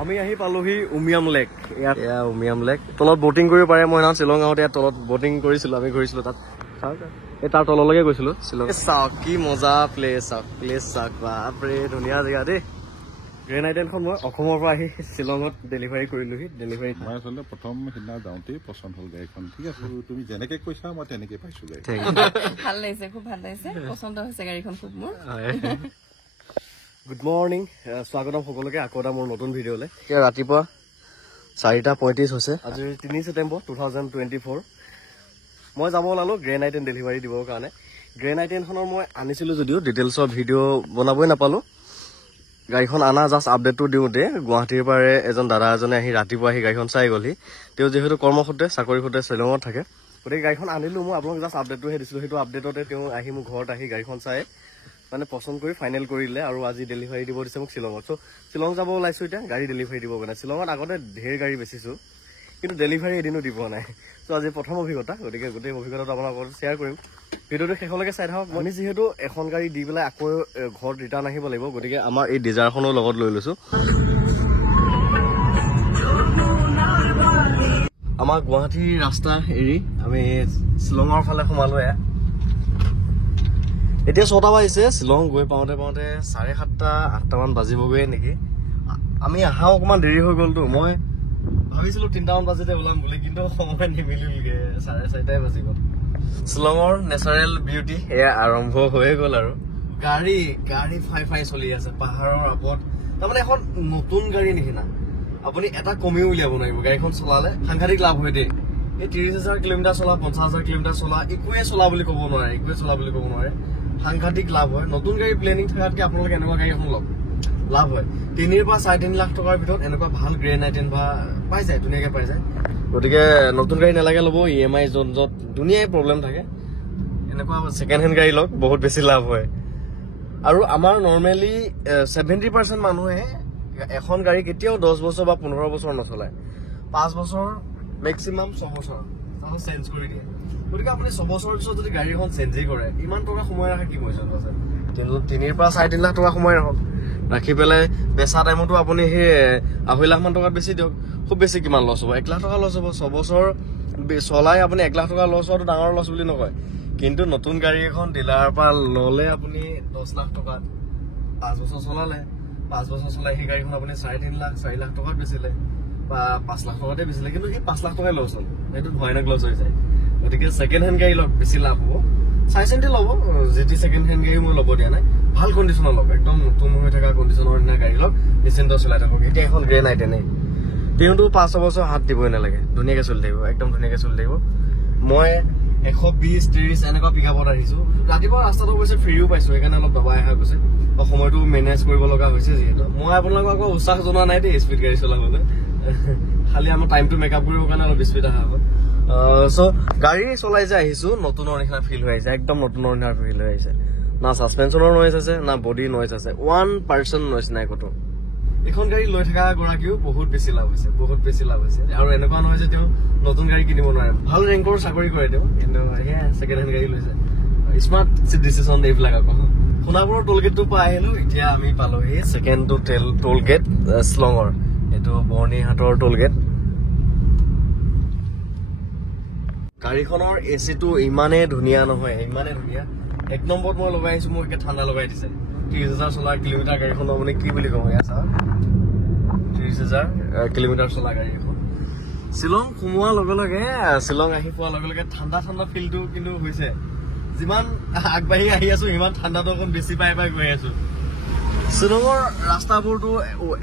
আমি আহি পালোহি উমিয়াম লেক। এয়া উমিয়াম লেক। তলত বটিং কৰিব পাৰে। মই না শ্বিলং আহোঁতে ইয়াত তলত বটিং কৰিছিলোঁ, আমি ঘূৰিছিলোঁ তাত। এই তাৰ তললৈকে গৈছিলোঁ শ্বিলং। চাওক কি মজা প্লেচ, চাওক প্লেচ চাওক, বাপৰে ধুনীয়া জেগা দেই। গ্ৰেণ্ড আইলেণ্ডখন মই অসমৰ পৰা আহি শ্বিলঙত ডেলিভাৰী কৰিলোহি। ডেলিভাৰী মই আচলতে প্ৰথম সিদিনা যাওঁতেই পচন্দ হ'ল গাড়ীখন। ঠিক আছে, তুমি যেনেকে কৈছা মই তেনেকে পাইছো গাড়ী। ভাল লাগিছে, খুব ভাল লাগিছে, পচন্দ হৈছে গাড়ীখন খুব মোৰ। গুড মৰ্ণিং, স্বাগতম সকলোকে আকৌ এটা মোৰ নতুন ভিডিঅ'লৈ। ৰাতিপুৱা 4:35 হৈছে। আজি 3 ছেপ্টেম্বৰ 2024। মই যাব ওলালোঁ গ্ৰেণ্ড আইলেণ্ড ডেলিভাৰী দিবৰ কাৰণে। গ্ৰেণ্ড আইলেণ্ডখনৰ মই আনিছিলোঁ যদিও ডিটেইলছৰ ভিডিঅ' বনাবই নাপালোঁ। গাড়ীখন আনা জাষ্ট আপডেটটো দিওঁতে গুৱাহাটীৰ পৰা এজন দাদা এজনে আহি ৰাতিপুৱা আহি গাড়ীখন চাই গ'লহি। তেওঁ যিহেতু কৰ্মসূত্ৰে চাকৰি সূত্ৰে শ্বিলঙত থাকে, গতিকে গাড়ীখন আনিলোঁ। মই আপোনালোক জাষ্ট আপডেটটোহে দিছিলোঁ। সেইটো আপডেটতে তেওঁ আহি মোৰ ঘৰত আহি গাড়ীখন চাই মানে পচন্দ কৰি ফাইনেল কৰিলে আৰু আজি ডেলিভাৰী দিব দিছে মোক শ্বিলঙত। চ' শ্বিলং যাব ওলাইছোঁ এতিয়া গাড়ী ডেলিভাৰী দিব কাৰণে। শ্বিলঙত আগতে ঢেৰ গাড়ী বেচিছোঁ, কিন্তু ডেলিভাৰী এদিনো দিব নাই। চ' আজি প্ৰথম অভিজ্ঞতা, গতিকে গোটেই অভিজ্ঞতাটো আপোনালোকৰ লগত শ্বেয়াৰ কৰিম। ভিডিঅ'টো শেষলৈকে চাই থাকক। মই যিহেতু এখন গাড়ী দি পেলাই আকৌ ঘৰত ৰিটাৰ্ণ আহিব লাগিব, গতিকে আমাৰ এই ডিজাৰখনো লগত লৈ লৈছোঁ। আমাৰ গুৱাহাটীৰ ৰাস্তা এৰি আমি শ্বিলঙৰ ফালে সোমালোঁ। এতিয়া 6টা বাজিছে। শ্বিলং গৈ পাওঁতে 7:30, 8টামান বাজিবগৈ নেকি। আমি অহা অকণমান দেৰি হৈ গ'লতো। মই ভাবিছিলোঁ 3টামান বাজিতে ওলাম বুলি, কিন্তু সময় নিমিলিলগৈ, 4:30 বাজি গ'ল। শ্বিলঙৰ নেচাৰেল বিউটি এয়া আৰম্ভ হৈয়ে গ'ল আৰু। গাড়ী ফাই চলি আছে পাহাৰৰ আপত। তাৰমানে এখন নতুন গাড়ী নিচিনা। আপুনি এটা কমিও উলিয়াব নোৱাৰিব। গাড়ীখন চলালে সাংঘাতিক লাভ হয় দেই। এই 30,000 কিলোমিটাৰ চলা, 50,000 কিলোমিটাৰ চলা, একোৱে চলা বুলি ক'ব নোৱাৰে। সাংঘাতিক লাভ হয়। নতুন গাড়ী প্লেনিং থকাতকে আপোনালোকে এনেকুৱা গাড়ী এখন লওক, লাভ হয়। 3 পৰা 3.5 লাখ টকাৰ ভিতৰত এনেকুৱা ভাল গ্ৰেণ্ড আইলেণ্ড বা পাই যায়, ধুনীয়াকে পাই যায়। গতিকে নতুন গাড়ী নালাগে ল'ব। EMI য'ত ধুনীয়াই প্ৰব্লেম থাকে, এনেকুৱা ছেকেণ্ড হেণ্ড গাড়ী লওক, বহুত বেছি লাভ হয়। আৰু আমাৰ নৰ্মেলি 70% মানুহে এখন গাড়ী কেতিয়াও 10 বছৰ বা 15 বছৰ নচলায়। 5 বছৰ মেক্সিমাম 6 বছৰ চেঞ্জ কৰি দিয়ে। গতিকে আপুনি 6 বছৰৰ পিছত যদি গাড়ী এখন চেঞ্জেই কৰে, ইমান টকা সময় ৰাখে কি প্ৰয়োজন আছে? 3 পৰা 4.5 লাখ টকা সময় ৰাখক। ৰাখি পেলাই বেচা টাইমতো আপুনি সেই 2.5 লাখ মান টকাত বেছি দিয়ক। খুব বেছি কিমান লছ হ'ব? 1 লাখ টকা লছ হ'ব। 6 বছৰ চলাই আপুনি 1 লাখ টকা লছ হোৱাটো ডাঙৰ লছ বুলি নকয়। কিন্তু নতুন গাড়ী এখন ডিলাৰৰ পৰা ল'লে আপুনি 10 লাখ টকাত, 5 বছৰ চলালে, 5 বছৰ চলাই সেই গাড়ীখন আপুনি 3.5 লাখ 4 লাখ টকাত বেচিলে বা 5 লাখ টকাতে বেচিলে, কিন্তু সেই 5 লাখ টকাই লছ হ'ল। সেইটো ভয়ানক লছ হৈ যায়। গতিকে ছেকেণ্ড হেণ্ড গাড়ী লওক, বেছি লাভ হ'ব। চাই চিন্তি ল'ব। যেটি ছেকেণ্ড হেণ্ড গাড়ী মই ল'ব দিয়া নাই। ভাল কণ্ডিশ্যনৰ লওক, একদম নতুন হৈ থকা কণ্ডিশ্যনৰ দিনা গাড়ী লওক, নিশ্চিন্ত চলাই থাকক। এতিয়া এখন গ্ৰেণ্ড আইলেণ্ড তেওঁতো 5 বছৰ হাত দিবই নালাগে, ধুনীয়াকৈ চলি থাকিব, একদম ধুনীয়াকৈ চলি থাকিব। মই 120, 30 এনেকুৱা পিকআপত আহিছোঁ। ৰাতিপুৱা ৰাস্তাটো গৈছে, ফ্ৰীও পাইছোঁ, সেইকাৰণে অলপ দবাই অহা গৈছে। সময়টো মেনেজ কৰিব লগা হৈছে যিহেতু। মই আপোনালোকক আকৌ উৎসাহ জনোৱা নাই দেই স্পীড গাড়ী চলাবলৈ, খালি আমাৰ টাইমটো মেকআপ কৰিবৰ কাৰণে অলপ স্পীড অহা হ'ল। চ' গাড়ী চলাই যে আহিছোঁ, নতুনৰ নিচিনা ফিল হৈ আহিছে, একদম নতুনৰ নিচিনা ফিল হৈ আহিছে। না ছাছপেনশ্যনৰ নইজ আছে, না বডি নইজ আছে, 1% নইজ নাই ক'তো। এইখন গাড়ী লৈ থকা গৰাকীও বহুত বেছি লাভ হৈছে। আৰু এনেকুৱা নহয় যে তেওঁ নতুন গাড়ী কিনিব নোৱাৰে। ভাল ৰেংকৰ চাকৰি কৰে তেওঁ, কিন্তু সেয়া ছেকেণ্ড হেণ্ড গাড়ী লৈছে। স্মাৰ্ট ডিচিশ্যন এইবিলাক আকৌ। সোণাপুৰৰ টোলগেটটোৰ পৰা আহিলোঁ। এতিয়া আমি পালোহি ছেকেণ্ডটো টোলগেট শ্বিলঙৰ। এইটো বৰ্ণিহাটৰ টোলগেট। গাড়ীখনৰ AC-টো ইমানেই ধুনীয়া নহয়, ইমানেই ধুনীয়া। 1 নম্বৰত মই লগাই আহিছোঁ, মোক একে ঠাণ্ডা লগাই দিছে। 30,000 চলা কিলোমিটাৰ গাড়ীখন মানে কি বুলি কওঁ, এয়া চাওক 30,000 কিলোমিটাৰ চলা গাড়ী এখন। শ্বিলং সোমোৱাৰ লগে লগে, শ্বিলং আহি পোৱাৰ লগে লগে ঠাণ্ডা ফিলটো কিন্তু হৈছে। যিমান আগবাঢ়ি আহি আছোঁ, সিমান ঠাণ্ডাটো অকণ বেছি পাই গৈ আছোঁ। শ্বিলঙৰ ৰাস্তাবোৰতো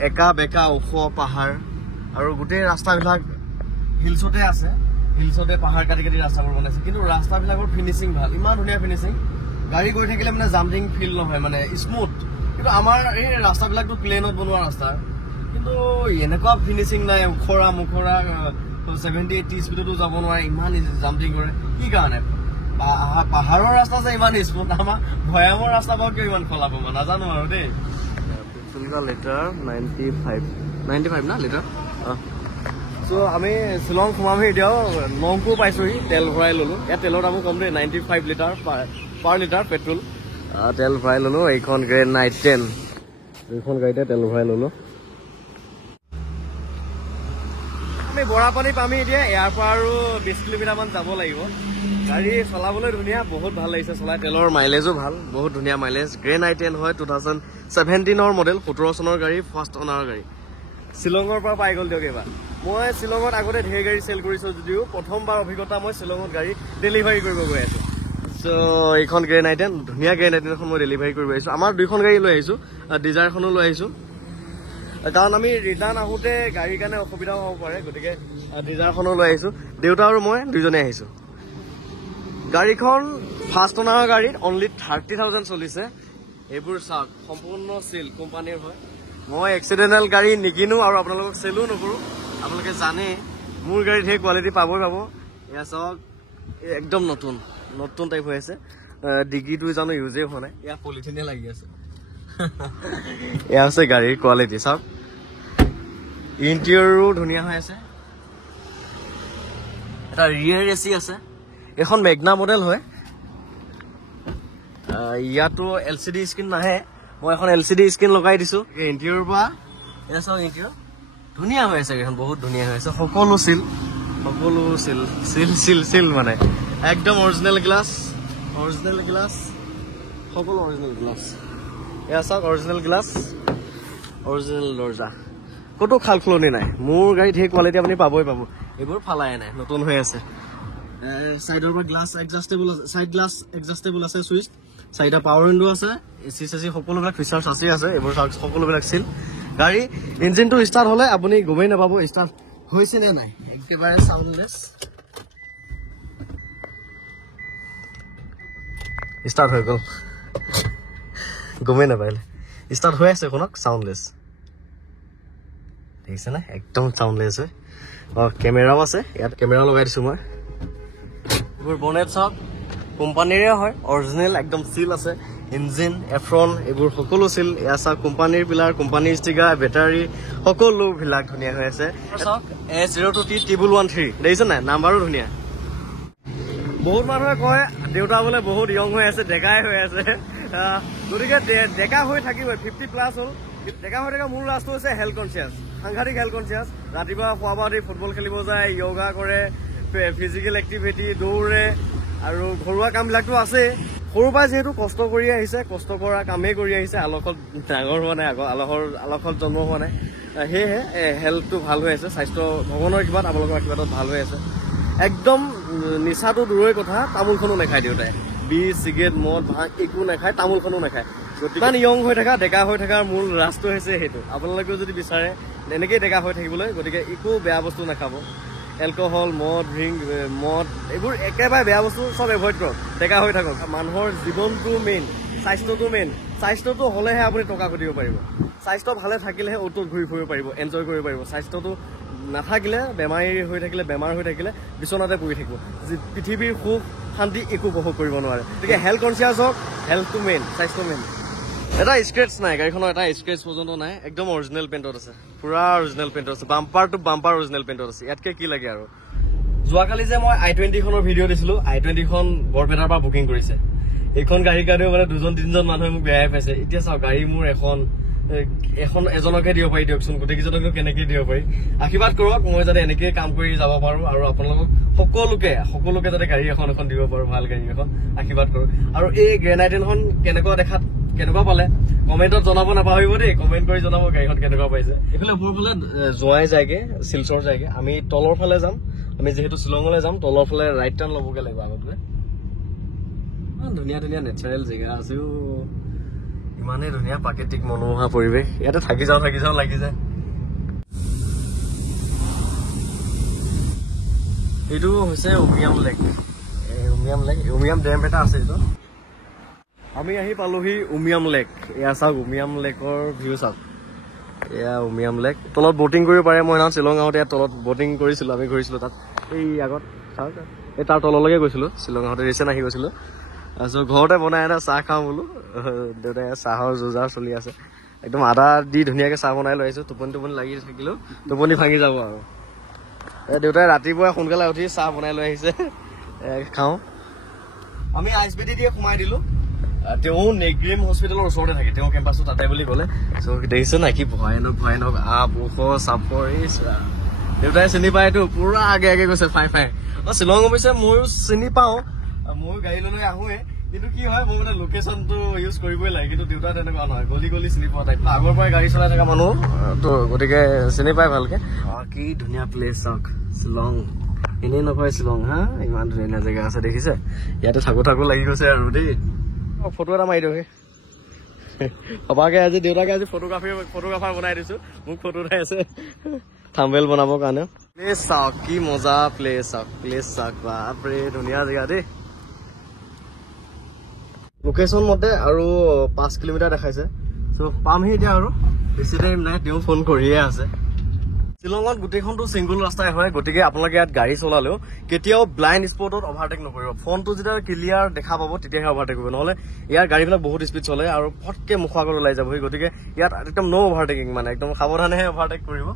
একা বেকা, ওখ পাহাৰ, আৰু গোটেই ৰাস্তাবিলাক হিলছতে আছে। হিলছতে পাহাৰ কাটি ৰাস্তাবোৰ বনাইছে, কিন্তু ৰাস্তাবিলাকৰ ফিনিচিং ভাল, ইমান ধুনীয়া ফিনিচিং। গাড়ী গৈ থাকিলে মানে জাম্পিং ফিল নহয়, মানে স্মুথ। কিন্তু আমাৰ এই ৰাস্তাবিলাকতো প্লেনত বনোৱা ৰাস্তা, কিন্তু এনেকুৱা ফিনিচিং নাই। ওখৰা মোখৰা 70-80 স্পীডতো যাব নোৱাৰে, ইমান জাম্পিং কৰে। কি কাৰণে? পাহাৰৰ ৰাস্তা যে ইমান স্মুথ, আমাৰ ভৈয়ামৰ ৰাস্তা বাৰু কিয় ইমান খলাব মই নাজানো আৰু দেই। লিটাৰ 95 না লিটাৰ। চ' আমি শ্বিলং সোমামহি। এতিয়াও নংপুৰ পাইছোঁহি, তেল ভৰাই ল'লোঁ। ইয়াত তেলৰ দামো কম দেই, 95 লিটাৰ পাৰ লিটাৰ পেট্ৰল। তেল ভৰাই ল'লোঁ। এইখন গ্ৰেণ্ড আইলেণ্ড, দুইখন গাড়ীতে তেল ভৰাই ল'লোঁ। আমি বৰাপানী পামি এতিয়া ইয়াৰ পৰা আৰু 20 কিলোমিটাৰমান যাব লাগিব গাড়ী চলাবলৈ ধুনীয়া বহুত ভাল লাগিছে চলাই তেলৰ মাইলেজো ভাল বহুত ধুনীয়া মাইলেজ গ্ৰেণ্ড i10 হয় 2017 মডেল 17 চনৰ গাড়ী ফাৰ্ষ্ট অনাৰ গাড়ী শ্বিলঙৰ পৰা পাই গ'ল দিয়ক এবাৰ মই শ্বিলঙত আগতে ঢেৰ গাড়ী চেল কৰিছোঁ যদিও প্ৰথমবাৰ অভিজ্ঞতা মই শ্বিলঙত গাড়ী ডেলিভাৰী কৰিব গৈ আছোঁ চ' এইখন গ্ৰেণ্ড i10 ধুনীয়া গ্ৰেণ্ড i10 এখন মই ডেলিভাৰী কৰিব আহিছোঁ আমাৰ দুইখন গাড়ী লৈ আহিছোঁ ডিজায়াৰখনো লৈ আহিছোঁ কাৰণ আমি ৰিটাৰ্ণ আহোঁতে গাড়ীৰ কাৰণে অসুবিধাও হ'ব পাৰে গতিকে ডিজায়াৰখনো লৈ আহিছোঁ দেউতা আৰু মই দুইজনে আহিছোঁ গাড়ীখন ফাৰ্ষ্ট অনাৰৰ গাড়ীত অনলি 30,000 চলিছে এইবোৰ চাওক সম্পূৰ্ণ চিল কোম্পানীৰ হয় মই এক্সিডেণ্টেল গাড়ী নিকিনো আৰু আপোনালোকক চেলো নকৰোঁ আপোনালোকে জানে মোৰ গাড়ীত সেই কোৱালিটি পাবই পাব এয়া চাওক একদম নতুন টাইপ হৈ আছে ডিগ্ৰীটো জানো ইউজেই হোৱা নাই এয়া পলিথিনে লাগি আছে এয়া আছে গাড়ীৰ কোৱালিটি চাওক ইণ্টেৰিয়ৰো ধুনীয়া হৈ আছে এটা ৰিয়েৰ এচি আছে এখন মেগনা মডেল হয় ইয়াতো LCD স্ক্ৰীন নাহে মই এখন LCD স্ক্ৰীন লগাই দিছোঁ ইণ্টেৰিয়ৰ পৰা এয়া চাওক ইণ্টেৰিয়ৰ ধুনীয়া হৈ আছে এখন বহুত ধুনীয়া হৈ আছে সকলো চিল মানে একদম অৰিজিনেল গ্লাছ সকলো অৰিজিনেল গ্লাছ এয়া চাওক অৰিজিনেল গ্লাছ অৰিজিনেল দৰ্জা ক'তো খাল খলনি নাই মোৰ গাড়ীত সেই কোৱালিটি আপুনি পাবই পাব এইবোৰ ফালাই নাই নতুন হৈ আছে সাইডৰ পৰা গ্লাছ এডজাস্টেবল আছে সাইড গ্লাছ এডজাস্টেবল আছে সুইচ চাৰিটা পাৱাৰ উইন্ডো আছে এচি চেচি সকলোবিলাক ফিচাৰ্ছ আছে এইবোৰ সকলোবিলাক চিল গাড়ী ইঞ্জিনটো ষ্টাৰ্ট হ'লে আপুনি গমেই নাপাব ষ্টাৰ্ট হৈছে নে নাই একেবাৰে সাউণ্ডলেছ ষ্টাৰ্ট হৈ গ'ল গমেই নাপাইলে ষ্টাৰ্ট হৈ আছে কোনক সাউণ্ডলেছ দেখিছে না একদম সাউণ্ডলেছ হয় কেমেৰাও আছে ইয়াত কেমেৰা লগাই দিছোঁ মই এইবোৰ বনেট চাওক কোম্পানীৰে হয় অৰিজিনেল একদম চিল আছে ইঞ্জিন এফ্ৰন এইবোৰ সকলো চিল এয়া চাওক কোম্পানীৰ পিলাৰ কোম্পানীৰ ষ্টিকাৰ বেটাৰী সকলোবিলাক ধুনীয়া হৈ আছে চাওক S02T113 দেখিছে নাই নাম্বাৰো ধুনীয়া বহুত মানুহে কয় দেউতা বোলে বহুত য়ং হৈ আছে ডেকাই হৈ আছে গতিকে ডেকা হৈ থাকিবই 50+ হ'ল ডেকা হৈ থকা মূল ৰাস্তা হৈছে হেল্থ কনচিয়াছ সাংঘাতিক হেল্থ কনচিয়াছ ৰাতিপুৱা খোৱা বোৱা দি ফুটবল খেলিব যায় য়োগা কৰে ফিজিকেল এক্টিভিটি দৌৰে আৰু ঘৰুৱা কামবিলাকতো আছে সৰুৰ পৰা যিহেতু কষ্ট কৰি আহিছে কষ্ট কৰা কামেই কৰি আহিছে আলসত ডাঙৰ হোৱা নাই আলসত জন্ম হোৱা নাই সেয়েহে হেল্থটো ভাল হৈ আছে স্বাস্থ্য ভগৱানৰ কিবাত আপোনালোকৰ কিবাত ভাল হৈ আছে একদম নিচাটো দূৰৰে কথা তামোলখনো নাখায় দেউতাই বিড়ি চিগাৰেট মদ ভাং একো নাখায় তামোলখনো নাখায় গতিকে ইমান য়ং হৈ থকা ডেকা হৈ থকাৰ মূল ৰাস্তা হৈছে সেইটো আপোনালোকেও যদি বিচাৰে এনেকেই ডেকা হৈ থাকিবলৈ গতিকে একো বেয়া বস্তু নাখাব এলকহল মদ এইবোৰ একেবাৰে বেয়া বস্তু চব এভইড কৰক ডেকা হৈ থাকক মানুহৰ জীৱনটো মেইন স্বাস্থ্যটো হ'লেহে আপুনি টকা ঘটিব পাৰিব স্বাস্থ্য ভালে থাকিলেহে অ'টত ঘূৰি ফুৰিব পাৰিব এনজয় কৰিব পাৰিব স্বাস্থ্যটো নাথাকিলে বেমাৰ হৈ থাকিলে বিচনাতে পৰি থাকিব পৃথিৱীৰ সুখ শান্তি একো উপভোগ কৰিব নোৱাৰে গতিকে হেল্থ কনচিয়াছ হওক হেল্থটো মেইন স্বাস্থ্য মেইন এটা স্ক্ৰেচ নাই গাড়ীখনৰ এটা স্ক্ৰেচ পৰ্যন্ত নাই একদম অৰিজিনেল পেইণ্টত আছে পুৰা অৰিজিনেল পেইণ্টত আছে বাম্পাৰ টু বাম্পাৰ অৰিজিনেল পেইণ্টত আছে ইয়াতকে কি লাগে আৰু যোৱাকালি যে মই i20 খনৰ ভিডিঅ' দিছিলোঁ i20 খন বৰপেটাৰ পৰা বুকিং কৰিছে এইখন গাড়ীৰ কাৰণেও মানে 2-3জন মানুহে মোক বেয়াই পাইছে এতিয়া চাওক গাড়ী মোৰ এজনকে দিব পাৰি দিয়কচোন গোটেইকেইজনকনো কেনেকৈ দিব পাৰি আশীৰ্বাদ কৰক মই যাতে এনেকৈ কাম কৰি যাব পাৰোঁ আৰু আপোনালোকক সকলোকে যাতে গাড়ী এখন দিব পাৰোঁ ভাল গাড়ী এখন আশীৰ্বাদ কৰক আৰু এই গ্ৰেণ্ড i10 খন কেনেকুৱা পালে কমেণ্টত জনাব নাপাহৰিব দেই কমেণ্ট কৰি জনাব গাড়ীখন কেনেকুৱা পাইছে এইফালে ওপৰৰ ফালে জোৱাই যায়গে শিলচৰ যায়গে আমি তলৰ ফালে যাম আমি যিহেতু শ্বিলঙলৈ যাম তলৰ ফালে ৰাইট টাৰ্ণ ল'বগৈ লাগিব আগতলৈ ধুনীয়া নেচাৰেল জেগা আছেও ইমানেই ধুনীয়া প্ৰাকৃতিক মনোমোহা পৰিৱেশ ইয়াতে থাকি যাওঁ লাগি যায় এইটো হৈছে উমিয়াম ডেম এটা আছে এইটো আমি আহি পালোহি উমিয়াম লেক এয়া চাওক উমিয়াম লেকৰ ভিউ চাওক এয়া উমিয়াম লেক তলত বটিং কৰিব পাৰে মই নহয় শ্বিলং আহোঁতে ইয়াত তলত বটিং কৰিছিলোঁ আমি ঘূৰিছিলোঁ তাত এই আগত চাওক এই তাৰ তললৈকে গৈছিলোঁ শ্বিলং আহোঁতে ৰিচেণ্ট আহি গৈছিলোঁ তাৰপিছত ঘৰতে বনাই এটা চাহ খাওঁ বোলো দেউতাই চাহৰ যোজাৰ চলি আছে একদম আদা দি ধুনীয়াকৈ চাহ বনাই লৈ আহিছোঁ টোপনি লাগি থাকিলেও টোপনি ভাঙি যাব আৰু দেউতাই ৰাতিপুৱাই সোনকালে উঠি চাহ বনাই লৈ আহিছে খাওঁ আমি ISBD দিয়ে সোমাই দিলোঁ তেওঁ নেগ্ৰিম হস্পিটেলৰ ওচৰতে থাকে তেওঁ কেম্পাছটো তাতে বুলি ক'লে চ' দেখিছে নাই কি ভয়ানক আপ ওখ চাপৰ দেউতাই চিনি পায়তো পুৰা আগে আগে গৈছে ফাই ফাই শ্বিলং অৱশ্যে ময়ো চিনি পাওঁ ময়ো গাড়ী লৈ আহোৱে কিন্তু কি হয় মই মানে লোকেশ্যনটো ইউজ কৰিবই লাগে কিন্তু দেউতা তেনেকুৱা নহয় গলি গলি চিনি পোৱা টাইপ আগৰ পৰাই গাড়ী চলাই থকা মানুহ তো গতিকে চিনি পাই ভালকে কি ধুনীয়া প্লেচ চাওক শ্বিলং এনেই নকয় শ্বিলং হা ইমান ধুনীয়া জেগা আছে দেখিছে ইয়াতে থাকো থাকো লাগি গৈছে আৰু দেই ফটো এটা মাৰি দিওঁ সবাকে আজি দেউতাকে আজি ফটোগ্ৰাফাৰ বনাই দিছো মোক ফটো উঠাই আছে থাম্বনেইল বনাবৰ কাৰণে প্লেচ চাওক কি মজা প্লেচ চাওক বাপৰে ধুনীয়া জেগা দেই লোকেশ্যন মতে আৰু 5 কিলোমিটাৰ দেখাইছে চ' পামহি এতিয়া আৰু বেছি টাইম নাই তেওঁ ফোন কৰিয়ে আছে শ্বিলঙত গোটেইখনটো চিংগুল ৰাস্তাই হয় গতিকে আপোনালোকে ইয়াত গাড়ী চলালেও কেতিয়াও ব্লাইণ্ড স্পটত অভাৰটেক নকৰিব ফোনটো যেতিয়া ক্লিয়াৰ দেখা পাব তেতিয়াহে অভাৰটেক কৰিব নহ'লে ইয়াৰ গাড়ীবিলাক বহুত স্পীড চলে আৰু ফটকে মুখৰ আগত ওলাই যাবহি গতিকে ইয়াত একদম ন' অভাৰটেকিং মানে একদম সাৱধানেহে অভাৰটেক কৰিব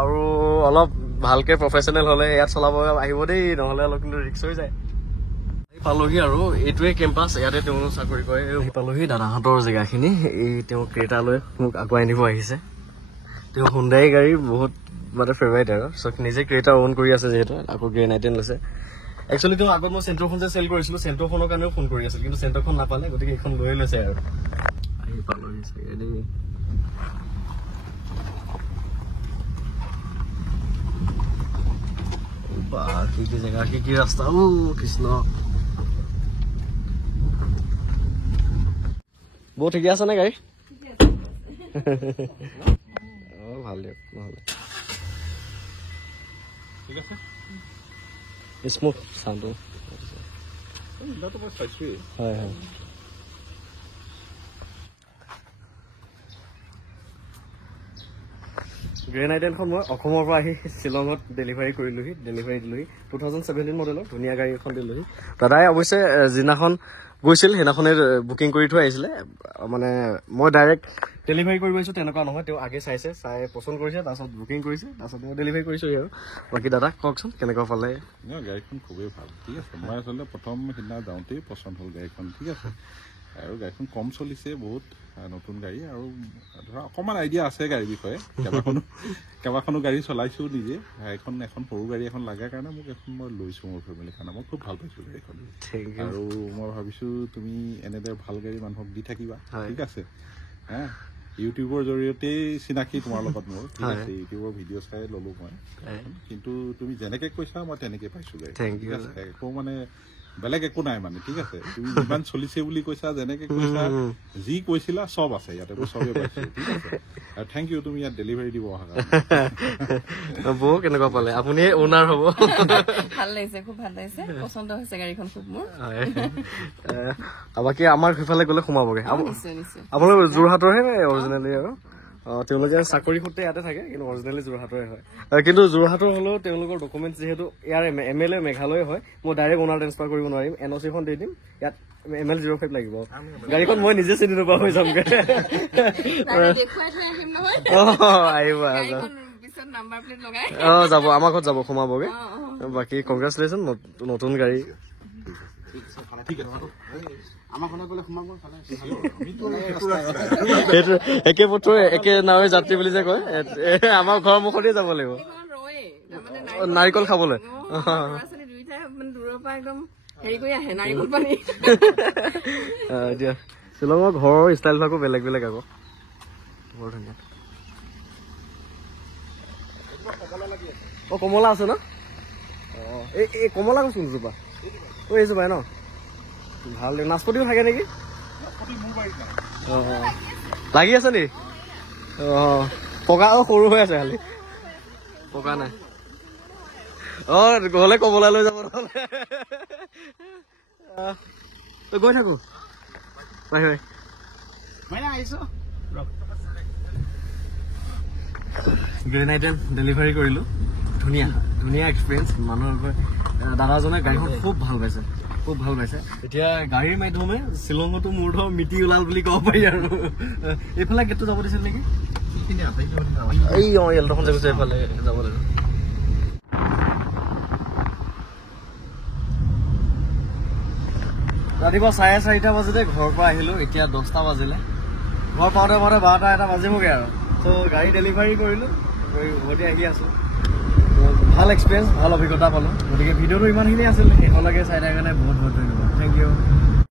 আৰু অলপ ভালকে প্ৰফেচনেল হ'লে ইয়াত চলাব আহিব দেই নহ'লে অলপ কিন্তু ৰিক্স হৈ যায় পালোহি আৰু এইটোৱে কেম্পাছ ইয়াতে তেওঁ চাকৰি কৰে পালোহি দাদাহঁতৰ জেগাখিনি এই তেওঁ ক্ৰেটালৈ মোক আগুৱাই নিব আহিছে তেওঁ হুণ্ডাই গাড়ী বহুত মানে ফেভাৰিট আৰু চ' নিজে ক্ৰেটা অন কৰি আছে যিহেতু আকৌ গ্ৰেন আইটেন লৈছে একচুৱেলি তেওঁ আগত মই চেণ্ট্ৰ'খন যে চেল কৰিছিলো চেণ্ট্ৰ'খনৰ কাৰণেও ফোন কৰি আছিল কিন্তু চেণ্ট্ৰ'খন নাপালে গতিকে এইখন লৈ লৈছে আৰু আহি পালোহি চাগে দেই কি জেগা কি ৰাস্তা কৃষ্ণ বৌ ঠিকে আছে নে গাড়ী ভাল দিয়ক নহ'লে স্মুথ চাউণ্ডটো হয় হয় গ্ৰেন আইটেনখন মই অসমৰ পৰা আহি শ্বিলঙত ডেলিভাৰী কৰিলোহি ডেলিভাৰী দিলোহি 2017 মডেলৰ ধুনীয়া গাড়ী এখন দিলোহি দাদাই অৱশ্যে যিদিনাখন গৈছিল সেইদিনাখনে বুকিং কৰি থৈ আহিছিলে মানে মই ডাইৰেক্ট ডেলিভাৰী কৰিব আহিছোঁ তেনেকুৱা নহয় তেওঁ আগে চাই পচন্দ কৰিছে তাৰপিছত বুকিং কৰিছে তাৰপিছত মই ডেলিভাৰী কৰিছোঁ আৰু বাকী দাদা কওকচোন কেনেকুৱা পালে গাড়ীখন খুবেই ভাল ঠিক আছে মই আচলতে প্ৰথম সিদিনা যাওঁতেই পচন্দ হ'ল গাড়ীখন ঠিক আছে আৰু গাড়ীখন কম চলিছে বহুত নতুন গাড়ী আৰু ধৰা অকণমান আইডিয়া আছে গাড়ীৰ বিষয়ে কেইবাখনো গাড়ী চলাইছোঁ নিজে এখন সৰু গাড়ী এখন লাগাৰ কাৰণে মোক এখন মই লৈছোঁ মোৰ ফেমিলিৰ কাৰণে মই খুব ভাল পাইছোঁ গাড়ীখন আৰু মই ভাবিছোঁ তুমি এনেদৰে ভাল গাড়ী মানুহক দি থাকিবা ঠিক আছে হা ইউটিউবৰ জৰিয়তেই চিনাকি তোমাৰ লগত মোৰ ঠিক আছে ইউটিউবৰ ভিডিঅ' চাই ল'লোঁ মই কিন্তু তুমি যেনেকৈ কৈছা মই তেনেকৈ পাইছোঁ গাড়ী ঠিক আছে একো মানে বেলেগ একো নাই মানে ঠিক আছে তুমি যিমান চলিছে বুলি কৈছা যেনেকে কৈছা যি কৈছিলা চব আছে ইয়াতে মই চবেই পাইছো ঠিক আছে আৰু থেংক ইউ তুমি ইয়াত ডেলিভাৰী দিব অহা বৌ কেনেকুৱা পালে আপুনি ওনাৰ হ'ব ভাল লাগিছে খুব ভাল লাগিছে পচন্দ হৈছে গাড়ীখন খুব মোৰ বাকী আমাৰ সেইফালে গ'লে সোমাবগে নিশ্চয় নিশ্চয় আপোনালোক যোৰহাটৰহে অৰিজিনেলি আৰু তেওঁলোকে চাকৰি সূত্ৰে ইয়াতে থাকে কিন্তু অৰিজিনেলি যোৰহাটৰে হয় কিন্তু যোৰহাটৰ হ'লেও তেওঁলোকৰ ডকুমেণ্টছ যিহেতু ইয়াৰ MLA মেঘালয় হয় মই ডাইৰেক্ট ওনাৰ ট্ৰেন্সফাৰ কৰিব নোৱাৰিম NOC-খন দি দিম ইয়াত ML05 লাগিব গাড়ীখন মই নিজে চিনি নোপোৱা হৈ যামগে আহিব যাব আমাৰ ঘৰত যাব সোমাবগে বাকী কংগ্ৰেচুলেশ্যন নতুন গাড়ী একে পথৰ একে নাৱে যাত্ৰী বুলি যে কয় আমাৰ ঘৰৰ মুখতে যাব লাগিব নাৰিকল খাবলৈ এতিয়া শ্বিলঙৰ ঘৰৰ ষ্টাইল ভাগো বেলেগ বেলেগ আকৌ বৰ ধুনীয়া কমলা আছে ন এই কমলা কৈছো জোপা এইজোপাই ন ভাল নাচপতিও থাকে নেকি লাগি আছে নি পকা সৰু হৈ আছে খালি পকা নাই গ'লে কমলা লৈ যাব নহ'লে গৈ থাকো গ্ৰেন আইটেম ডেলিভাৰী কৰিলো ধুনীয়া ধুনীয়া এক্সপিৰিয়েঞ্চ মানুহৰ দাদাজনে গাড়ীখন খুব ভাল পাইছে এতিয়া গাড়ীৰ মাধ্যমে শ্বিলঙতো মোৰ ধৰ মিতি ওলাল বুলি ক'ব পাৰি আৰু এইফালে গেটটো যাব দিছিল নেকি এই এলটোখন যে গৈছে এইফালে যাব লাগিব ৰাতিপুৱা 4:30 বজাতে ঘৰৰ পৰা আহিলো এতিয়া 10টা বাজিলে ঘৰ পাওঁতে 12টা 1টা বাজিবগে আৰু ত' গাড়ী ডেলিভাৰী কৰিলো উভতি আহি আছো ভাল এক্সপিৰিয়েঞ্চ ভাল অভিজ্ঞতা পালোঁ গতিকে ভিডিঅ'টো ইমানখিনি আছিল শেষলৈকে চাই থকাৰ কাৰণে বহুত বহুত ধন্যবাদ থেংক ইউ